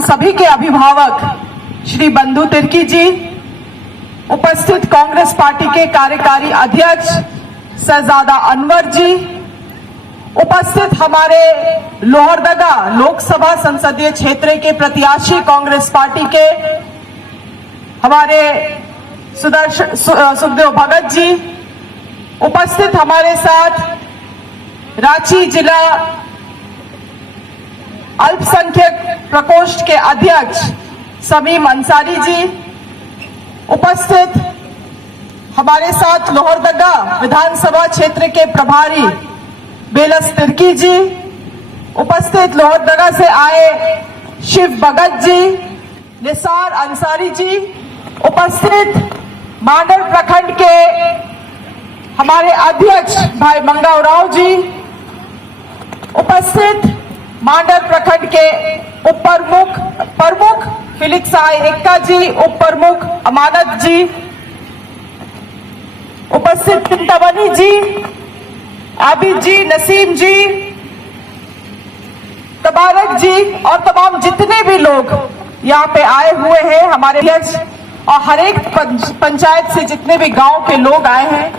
सभी के अभिभावक श्री बंधु तिर्की जी, उपस्थित कांग्रेस पार्टी के कार्यकारी अध्यक्ष शहजादा अनवर जी, उपस्थित हमारे लोहरदगा लोकसभा संसदीय क्षेत्र के प्रत्याशी कांग्रेस पार्टी के हमारे सुखदेव भगत जी, उपस्थित हमारे साथ रांची जिला अल्पसंख्यक प्रकोष्ठ के अध्यक्ष समीम अंसारी जी, उपस्थित हमारे साथ लोहरदगा विधानसभा क्षेत्र के प्रभारी बेलस तिर्की जी, उपस्थित लोहरदगा से आए शिव भगत जी, निसार अंसारी जी, उपस्थित मांडर प्रखंड के हमारे अध्यक्ष भाई मंगाव राव जी, उपस्थित मांडर प्रखंड के उप प्रमुख फिलिक्स साई एक्का जी, उप प्रमुख अमानत जी, उपस्थित चिंतामणि जी, आबिद जी, नसीम जी, तबारक जी और तमाम जितने भी लोग यहाँ पे आए हुए हैं, हमारे अध्यक्ष और हर एक पंचायत से जितने भी गांव के लोग आए हैं,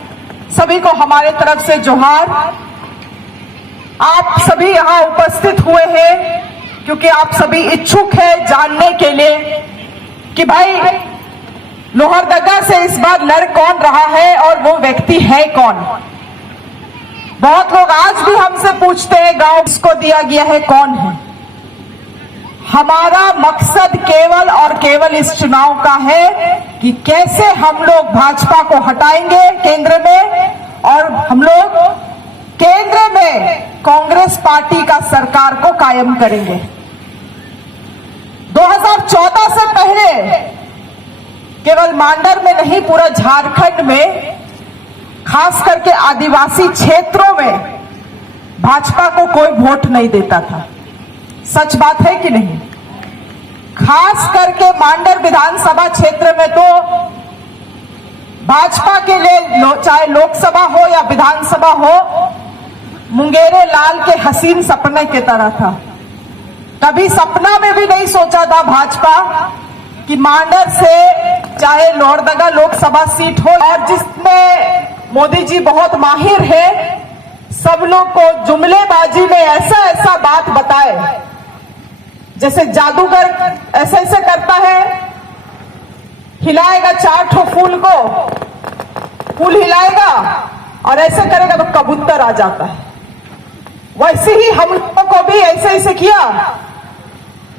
सभी को हमारे तरफ से जोहार। आप सभी यहाँ उपस्थित हुए हैं क्योंकि आप सभी इच्छुक हैं जानने के लिए कि भाई लोहरदगा से इस बार लड़ कौन रहा है और वो व्यक्ति है कौन। बहुत लोग आज भी हमसे पूछते हैं गांव किसको दिया गया है, कौन है। हमारा मकसद केवल और केवल इस चुनाव का है कि कैसे हम लोग भाजपा को हटाएंगे केंद्र में और हम लोग केंद्र में कांग्रेस पार्टी का सरकार को कायम करेंगे। 2014 से पहले केवल मांडर में नहीं, पूरा झारखंड में, खास करके आदिवासी क्षेत्रों में भाजपा को कोई वोट नहीं देता था। सच बात है कि नहीं? खास करके मांडर विधानसभा क्षेत्र में तो भाजपा के लिए चाहे लोकसभा हो या विधानसभा हो, मुंगेरे लाल के हसीन सपने की तरह था। कभी सपना में भी नहीं सोचा था भाजपा कि मांडर से चाहे लोहरदगा लोकसभा सीट हो, और जिसमें मोदी जी बहुत माहिर है, सब लोग को जुमलेबाजी में ऐसा ऐसा बात बताए, जैसे जादूगर ऐसे ऐसे करता है, हिलाएगा 4 ठो फूल को, फूल हिलाएगा और ऐसे करेगा तो कबूतर आ जाता है। वैसे ही हम लोगों को भी ऐसे ऐसे किया,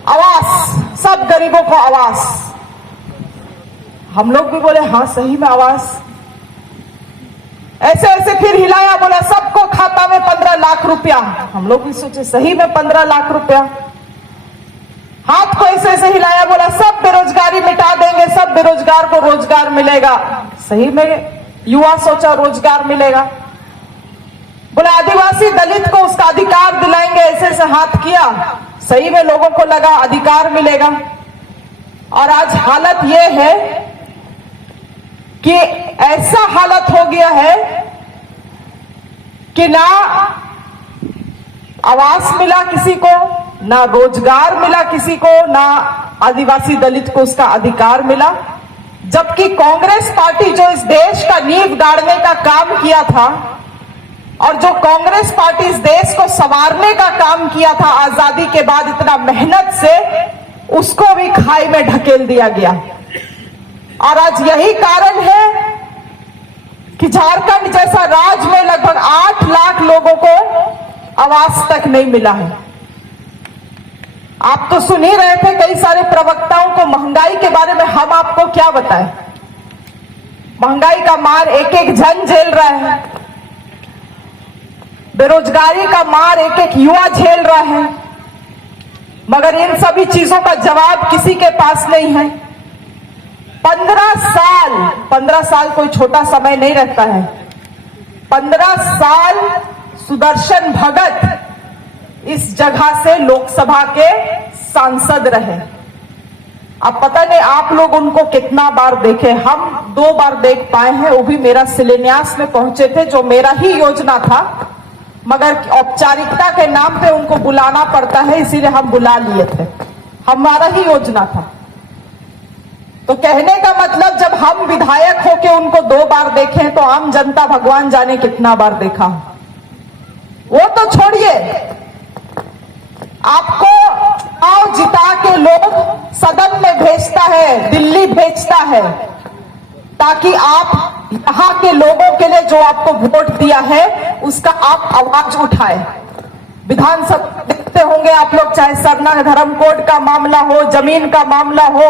आवास, सब गरीबों को आवास। हम लोग भी बोले हाँ सही में आवास। ऐसे ऐसे फिर हिलाया, बोला सबको खाता में 15 लाख रुपया। हम लोग भी सोचे सही में 15 लाख रुपया। हाथ को ऐसे ऐसे हिलाया, बोला सब बेरोजगारी मिटा देंगे, सब बेरोजगार को रोजगार मिलेगा। सही में युवा सोचा रोजगार मिलेगा। बोला आदिवासी दलित को उसका अधिकार दिलाएंगे, ऐसे ऐसे हाथ किया, सही में लोगों को लगा अधिकार मिलेगा। और आज हालत यह है कि ऐसा हालत हो गया है कि ना आवास मिला किसी को, ना रोजगार मिला किसी को, ना आदिवासी दलित को उसका अधिकार मिला। जबकि कांग्रेस पार्टी जो इस देश का नींव गाड़ने का काम किया था और जो कांग्रेस पार्टी इस देश को संवारने का काम किया था आजादी के बाद इतना मेहनत से, उसको भी खाई में ढकेल दिया गया। और आज यही कारण है कि झारखंड जैसा राज्य में लगभग 8 लाख लोगों को आवास तक नहीं मिला है। आप तो सुन ही रहे थे कई सारे प्रवक्ताओं को। महंगाई के बारे में हम आपको क्या बताएं? महंगाई का मार एक एक जन झेल रहा है, बेरोजगारी का मार एक एक युवा झेल रहा है, मगर इन सभी चीजों का जवाब किसी के पास नहीं है। 15 साल कोई छोटा समय नहीं रहता है। 15 साल सुदर्शन भगत इस जगह से लोकसभा के सांसद रहे। अब पता नहीं आप लोग उनको कितना बार देखे, हम 2 बार देख पाए हैं, वो भी मेरा शिलान्यास में पहुंचे थे, जो मेरा ही योजना था, मगर औपचारिकता के नाम पे उनको बुलाना पड़ता है, इसीलिए हम बुला लिए थे। हमारा ही योजना था। तो कहने का मतलब जब हम विधायक होके उनको 2 बार देखें तो आम जनता भगवान जाने कितना बार देखा। वो तो छोड़िए, आपको चुनाव जिता के लोग सदन में भेजता है, दिल्ली भेजता है, ताकि आप यहाँ के लोगों के लिए जो आपको वोट दिया है उसका आप आवाज उठाए। विधानसभा देखते होंगे आप लोग, चाहे सरना धर्म कोड का मामला हो, जमीन का मामला हो,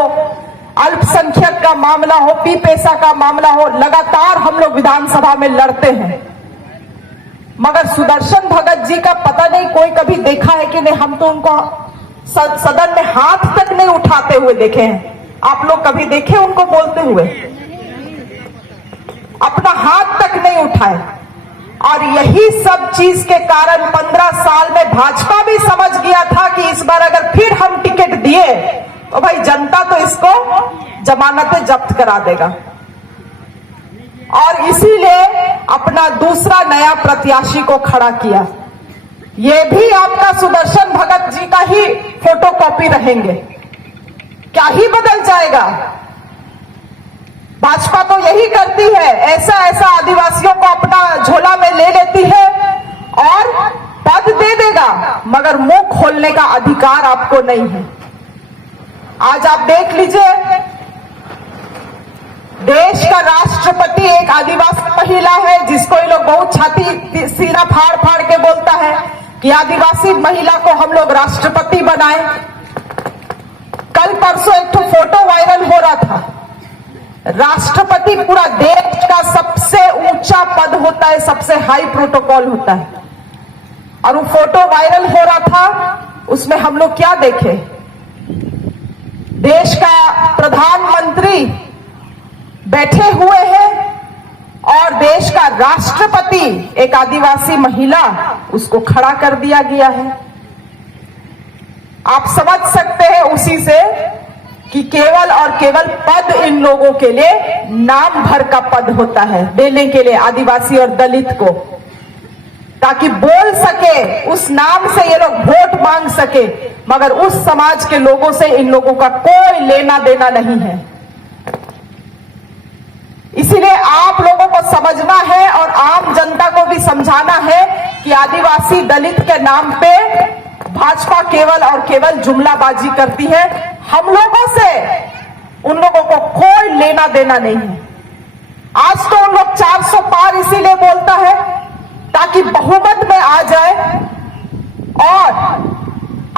अल्पसंख्यक का मामला हो, पी पैसा का मामला हो, लगातार हम लोग विधानसभा में लड़ते हैं। मगर सुदर्शन भगत जी का पता नहीं कोई कभी देखा है कि नहीं। हम तो उनको सदन में हाथ तक नहीं उठाते हुए देखे हैं। आप लोग कभी देखे उनको बोलते हुए? अपना हाथ तक नहीं उठाए। और यही सब चीज के कारण 15 साल में भाजपा भी समझ गया था कि इस बार अगर फिर हम टिकट दिए तो भाई जनता तो इसको जमानतें जब्त करा देगा। और इसीलिए अपना दूसरा नया प्रत्याशी को खड़ा किया। ये भी आपका सुदर्शन भगत जी का ही फोटोकॉपी रहेंगे। क्या ही बदल जाएगा? भाजपा तो यही करती है, ऐसा ऐसा आदिवासियों को अपना झोला में ले लेती है और पद दे देगा, मगर मुंह खोलने का अधिकार आपको नहीं है। आज आप देख लीजिए, देश का राष्ट्रपति एक आदिवासी महिला है, जिसको ये लोग बहुत छाती सीना फाड़ फाड़ के बोलता है कि आदिवासी महिला को हम लोग राष्ट्रपति बनाए। कल परसों एक तो फोटो वायरल हो रहा था। राष्ट्रपति पूरा देश का सबसे ऊंचा पद होता है, सबसे हाई प्रोटोकॉल होता है, और वो फोटो वायरल हो रहा था। उसमें हम लोग क्या देखे? देश का प्रधानमंत्री बैठे हुए हैं और देश का राष्ट्रपति एक आदिवासी महिला, उसको खड़ा कर दिया गया है। आप समझ सकते हैं उसी से कि केवल और केवल पद इन लोगों के लिए नाम भर का पद होता है, देने के लिए आदिवासी और दलित को, ताकि बोल सके, उस नाम से ये लोग वोट मांग सके। मगर उस समाज के लोगों से इन लोगों का कोई लेना देना नहीं है। इसीलिए आप लोगों को समझना है और आम जनता को भी समझाना है कि आदिवासी दलित के नाम पे भाजपा केवल और केवल जुमलाबाजी करती है। हम लोगों से उन लोगों को कोई लेना देना नहीं है। आज तो उन लोग 400 पार इसीलिए बोलता है ताकि बहुमत में आ जाए और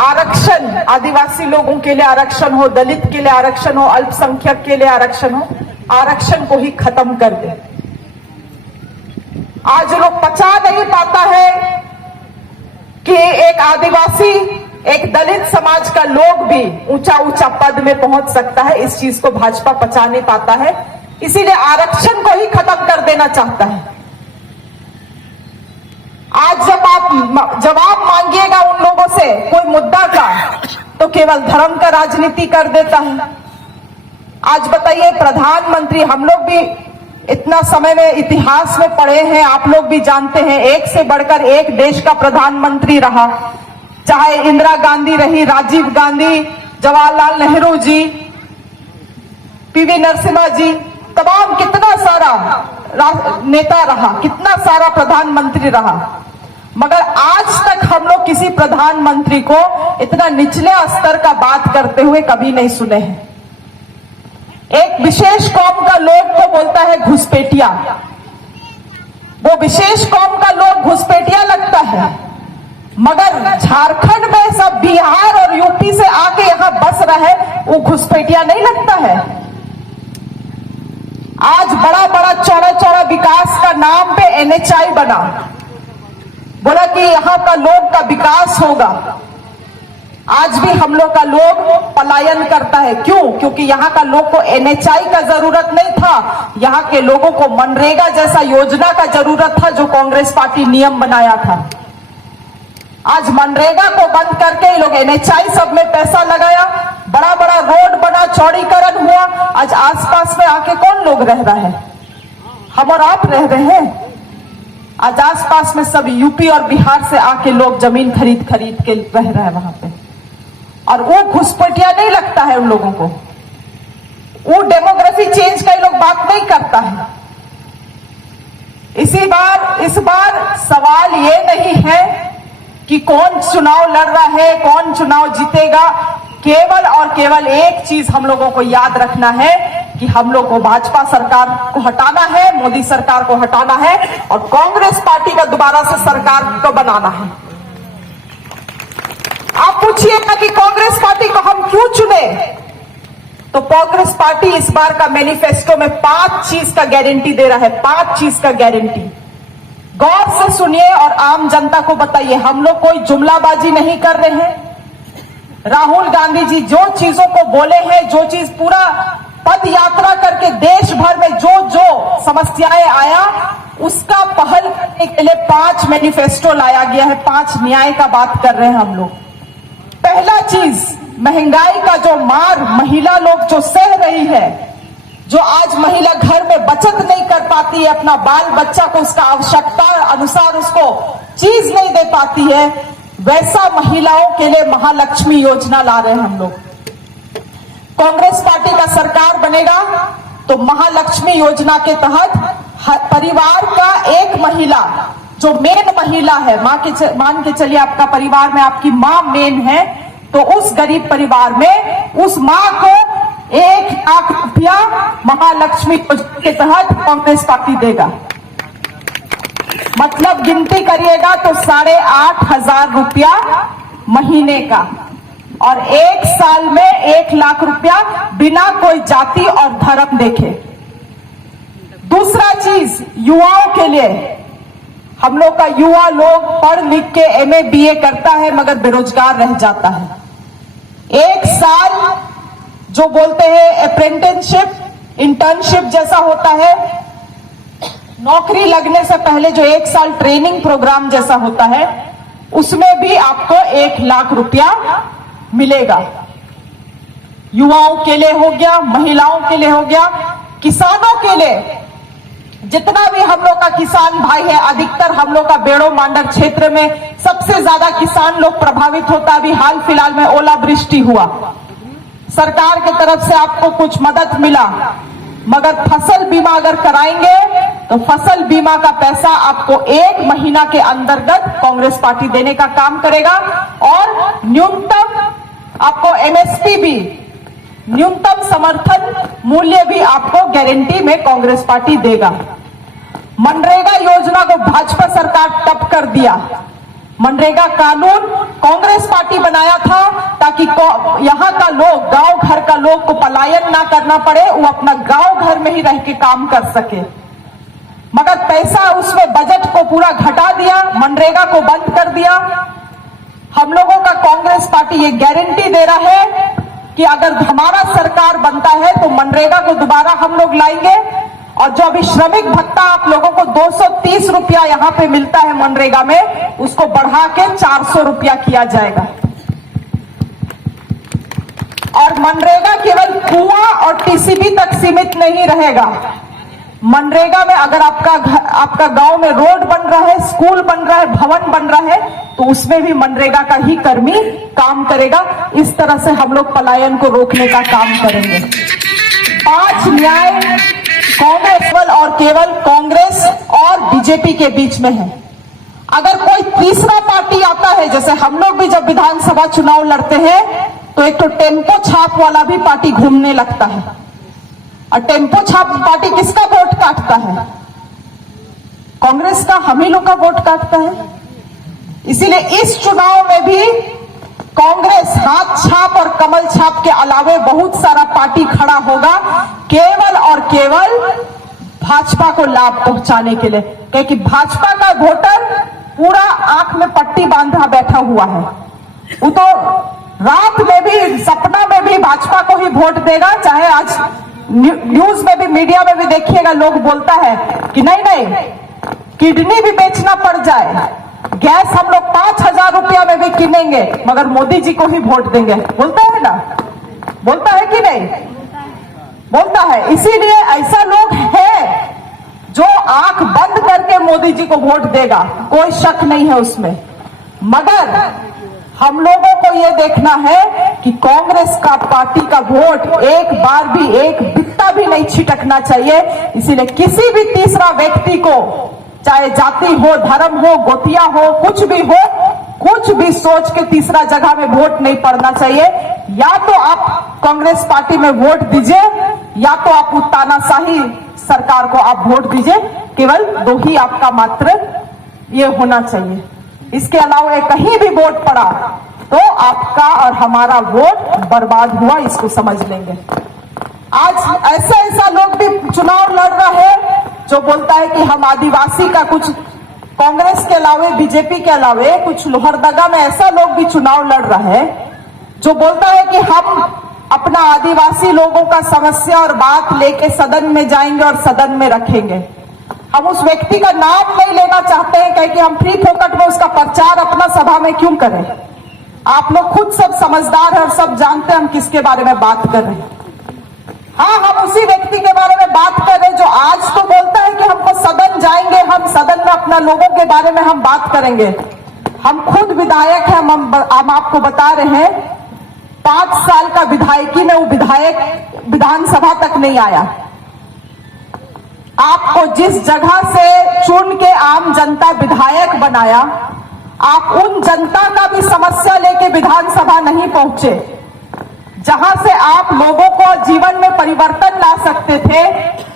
आरक्षण, आदिवासी लोगों के लिए आरक्षण हो, दलित के लिए आरक्षण हो, अल्पसंख्यक के लिए आरक्षण हो, आरक्षण को ही खत्म कर दे। आज लोग पचा नहीं पाता है कि एक आदिवासी, एक दलित समाज का लोग भी ऊंचा ऊंचा पद में पहुंच सकता है। इस चीज को भाजपा पचा नहीं पाता है, इसीलिए आरक्षण को ही खत्म कर देना चाहता है। आज जब आप जवाब मांगिएगा उन लोगों से कोई मुद्दा का, तो केवल धर्म का राजनीति कर देता है। आज बताइए, प्रधानमंत्री, हम लोग भी इतना समय में इतिहास में पढ़े हैं, आप लोग भी जानते हैं, एक से बढ़कर एक देश का प्रधानमंत्री रहा। चाहे इंदिरा गांधी रही, राजीव गांधी, जवाहरलाल नेहरू जी, पीवी नरसिम्हा जी, तमाम कितना सारा नेता रहा, कितना सारा प्रधानमंत्री रहा। मगर आज तक हम लोग किसी प्रधानमंत्री को इतना निचले स्तर का बात करते हुए कभी नहीं सुने हैं। एक विशेष कौम का लोग तो बोलता है घुसपैठिया, वो विशेष कौम का लोग घुसपैठिया लगता है। मगर झारखंड में सब बिहार और यूपी से आके यहां बस रहे, वो घुसपैठिया नहीं लगता है। आज बड़ा बड़ा चौड़ा चौड़ा विकास का नाम पे NHI बना, बोला कि यहां का लोग का विकास होगा। आज भी हम लोग का लोग पलायन करता है। क्यों? क्योंकि यहाँ का लोग को NHI का जरूरत नहीं था, यहाँ के लोगों को मनरेगा जैसा योजना का जरूरत था जो कांग्रेस पार्टी नियम बनाया था। आज मनरेगा को बंद करके ये लोग NHI सब में पैसा लगाया, बड़ा बड़ा रोड बना, चौड़ीकरण हुआ। आज आसपास में आके कौन लोग रह रहा है? हम और आप रह रहे हैं। आज आसपास में सब यूपी और बिहार से आके लोग जमीन खरीद खरीद के रह रहे हैं वहां पे। और वो घुसपैठिया नहीं लगता है उन लोगों को, वो डेमोग्राफी चेंज का ये लोग बात नहीं करता है। इस बार सवाल ये नहीं है कि कौन चुनाव लड़ रहा है, कौन चुनाव जीतेगा। केवल और केवल एक चीज हम लोगों को याद रखना है कि हम लोग को भाजपा सरकार को हटाना है, मोदी सरकार को हटाना है और कांग्रेस पार्टी का दोबारा से सरकार को बनाना है। आप पूछिएगा कि कांग्रेस पार्टी को हम क्यों चुने, तो कांग्रेस पार्टी इस बार का मैनिफेस्टो में 5 चीज का गारंटी दे रहा है, 5 चीज का गारंटी। गौर से सुनिए और आम जनता को बताइए, हम लोग कोई जुमलाबाजी नहीं कर रहे हैं। राहुल गांधी जी जो चीजों को बोले हैं, जो चीज पूरा पद यात्रा करके देश भर में जो जो समस्याएं आया, उसका पहल करने के लिए 5 मैनिफेस्टो लाया गया है। 5 न्याय का बात कर रहे हैं हम लोग। पहला चीज, महंगाई का जो मार महिला लोग जो सह रही है, जो आज महिला घर में बचत नहीं कर पाती है, अपना बाल बच्चा को उसका आवश्यकता अनुसार उसको चीज नहीं दे पाती है, वैसा महिलाओं के लिए महालक्ष्मी योजना ला रहे हैं हम लोग। कांग्रेस पार्टी का सरकार बनेगा तो महालक्ष्मी योजना के तहत परिवार का एक महिला जो मेन महिला है, मान के चलिए आपका परिवार में आपकी मां मेन है, तो उस गरीब परिवार में उस मां को 1 लाख रुपया महालक्ष्मी योजना के तहत कांग्रेस पार्टी देगा। मतलब गिनती करिएगा तो 8,500 रुपया महीने का और 1 साल में 1 लाख रुपया बिना कोई जाति और धर्म देखे। दूसरा चीज, युवाओं के लिए, हम लोग का युवा लोग पढ़ लिख के MA BA करता है मगर बेरोजगार रह जाता है। 1 साल जो बोलते हैं अप्रेंटिसशिप, इंटर्नशिप जैसा होता है, नौकरी लगने से पहले जो 1 साल ट्रेनिंग प्रोग्राम जैसा होता है, उसमें भी आपको 1 लाख रुपया मिलेगा। युवाओं के लिए हो गया, महिलाओं के लिए हो गया, किसानों के लिए, जितना भी हम लोग का किसान भाई है, अधिकतर हम लोग का बेड़ो मांडर क्षेत्र में सबसे ज्यादा किसान लोग प्रभावित होता है। अभी हाल फिलहाल में ओलावृष्टि हुआ, सरकार की तरफ से आपको कुछ मदद मिला, मगर फसल बीमा अगर कराएंगे तो फसल बीमा का पैसा आपको 1 महीना के अंतर्गत कांग्रेस पार्टी देने का काम करेगा और न्यूनतम आपको MSP भी, न्यूनतम समर्थन मूल्य भी आपको गारंटी में कांग्रेस पार्टी देगा। मनरेगा योजना को भाजपा सरकार टप कर दिया। मनरेगा कानून कांग्रेस पार्टी बनाया था ताकि यहाँ का लोग, गांव घर का लोग को पलायन ना करना पड़े, वो अपना गांव घर में ही रह के काम कर सके। मगर पैसा उसमें बजट को पूरा घटा दिया, मनरेगा को बंद कर दिया। हम लोगों का कांग्रेस पार्टी ये गारंटी दे रहा है कि अगर हमारा सरकार बनता है तो मनरेगा को दोबारा हम लोग लाएंगे और जो अभी श्रमिक भत्ता आप लोगों को 230 रुपया यहाँ पे मिलता है मनरेगा में, उसको बढ़ा के 400 रुपया किया जाएगा। और मनरेगा केवल कुआं और टीसीबी तक सीमित नहीं रहेगा। मनरेगा में अगर आपका गांव में रोड बन रहा है, स्कूल बन रहा है, भवन बन रहा है, तो उसमें भी मनरेगा का ही कर्मी काम करेगा। इस तरह से हम लोग पलायन को रोकने का काम करेंगे। 5 न्याय कांग्रेस और केवल कांग्रेस और बीजेपी के बीच में है। अगर कोई तीसरा पार्टी आता है, जैसे हम लोग भी जब विधानसभा चुनाव लड़ते हैं तो एक तो टेम्पो छाप वाला भी पार्टी घूमने लगता है, और टेम्पो छाप पार्टी किसका वोट काटता है? कांग्रेस का, हम ही लोग का वोट काटता है। इसीलिए इस चुनाव में भी कांग्रेस हाथ छाप और कमल छाप के अलावे बहुत सारा पार्टी खड़ा होगा, केवल और केवल भाजपा को लाभ पहुंचाने के लिए। क्योंकि भाजपा का वोटर पूरा आंख में पट्टी बांधा बैठा हुआ है, वो तो रात में भी, सपना में भी भाजपा को ही वोट देगा। चाहे आज न्यूज में भी, मीडिया में भी देखिएगा, लोग बोलता है कि नहीं नहीं, किडनी भी बेचना पड़ जाए, गैस हम लोग 5,000 रुपया में भी किनेंगे, मगर मोदी जी को ही वोट देंगे। बोलता है ना, बोलता है कि नहीं? बोलता है। इसीलिए ऐसा लोग है जो आंख बंद करके मोदी जी को वोट देगा, कोई शक नहीं है उसमें। मगर हम लोगों को ये देखना है कि कांग्रेस का पार्टी का वोट एक बार भी, एक बित्ता भी नहीं छिटकना चाहिए। इसीलिए किसी भी तीसरा व्यक्ति को, चाहे जाति हो, धर्म हो, गोतिया हो, कुछ भी सोच के तीसरा जगह में वोट नहीं पड़ना चाहिए। या तो आप कांग्रेस पार्टी में वोट दीजिए, या तो आप तानाशाही सरकार को आप वोट दीजिए। केवल दो ही आपका मात्र ये होना चाहिए। इसके अलावा कहीं भी वोट पड़ा तो आपका और हमारा वोट बर्बाद हुआ, इसको समझ लेंगे। आज ऐसा लोग भी चुनाव लड़ रहा है जो बोलता है कि हम आदिवासी का, कुछ कांग्रेस के अलावे, बीजेपी के अलावे कुछ लोहरदगा में ऐसा लोग भी चुनाव लड़ रहा है जो बोलता है कि हम अपना आदिवासी लोगों का समस्या और बात लेके सदन में जाएंगे और सदन में रखेंगे। हम उस व्यक्ति का नाम नहीं लेना चाहते हैं, क्योंकि हम फ्री फोकट में उसका प्रचार अपना सभा में क्यों करें। आप लोग खुद सब समझदार हैं और सब जानते हैं हम किसके बारे में बात कर रहे हैं। हाँ, हम उसी व्यक्ति के बारे में बात कर रहे हैं जो आज तो बोलता है कि हमको सदन जाएंगे, हम सदन में अपना लोगों के बारे में हम बात करेंगे। हम खुद विधायक हैं, हम आपको बता रहे हैं 5 साल का विधायकी में वो विधायक विधानसभा तक नहीं आया। आपको जिस जगह से चुन के आम जनता विधायक बनाया, आप उन जनता का भी समस्या लेके विधानसभा नहीं पहुंचे। जहां से आप लोगों को जीवन में परिवर्तन ला सकते थे,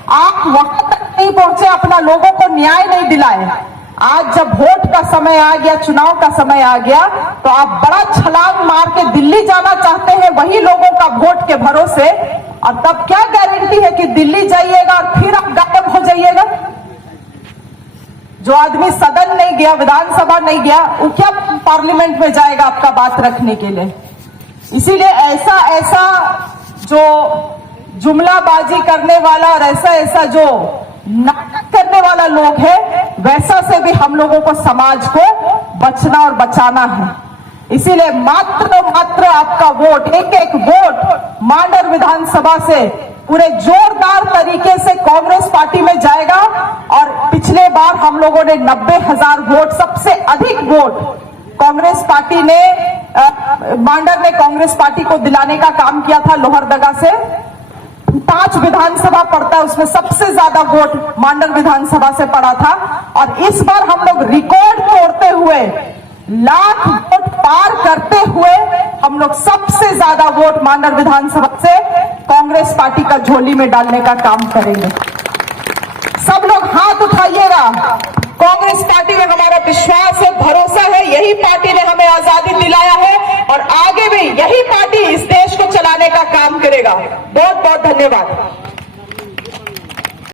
आप वहां तक नहीं पहुंचे, अपना लोगों को न्याय नहीं दिलाए। आज जब वोट का समय आ गया, चुनाव का समय आ गया, तो आप बड़ा छलांग मार के दिल्ली जाना चाहते हैं वही लोगों का वोट के भरोसे। और तब क्या गारंटी है कि दिल्ली जाइएगा और फिर आप गायब हो जाइएगा। जो आदमी सदन नहीं गया, विधानसभा नहीं गया, वो क्या पार्लियामेंट में जाएगा आपका बात रखने के लिए। इसीलिए ऐसा जो जुमलाबाजी करने वाला और ऐसा जो नाटक करने वाला लोग है, वैसा से भी हम लोगों को, समाज को बचना और बचाना है। इसीलिए मात्र आपका वोट, एक वोट मांडर विधानसभा से पूरे जोरदार तरीके से कांग्रेस पार्टी में जाएगा। और पिछले बार हम लोगों ने 90,000 वोट, सबसे अधिक वोट कांग्रेस पार्टी ने, मांडर ने कांग्रेस पार्टी को दिलाने का काम किया था। लोहरदगा से 5 विधानसभा पड़ता है, उसमें सबसे ज्यादा वोट मांडर विधानसभा से पड़ा था। और इस बार हम लोग रिकॉर्ड तोड़ते हुए, लाख वोट पार करते हुए, हम लोग सबसे ज्यादा वोट मांडर विधानसभा से कांग्रेस पार्टी का झोली में डालने का काम करेंगे। सब लोग हाथ उठाइएगा। कांग्रेस पार्टी में हमारा विश्वास है, भरोसा है। यही पार्टी ने हमें आजादी दिलाया है और आगे भी यही पार्टी इस देश को चलाने का काम करेगा। बहुत बहुत धन्यवाद।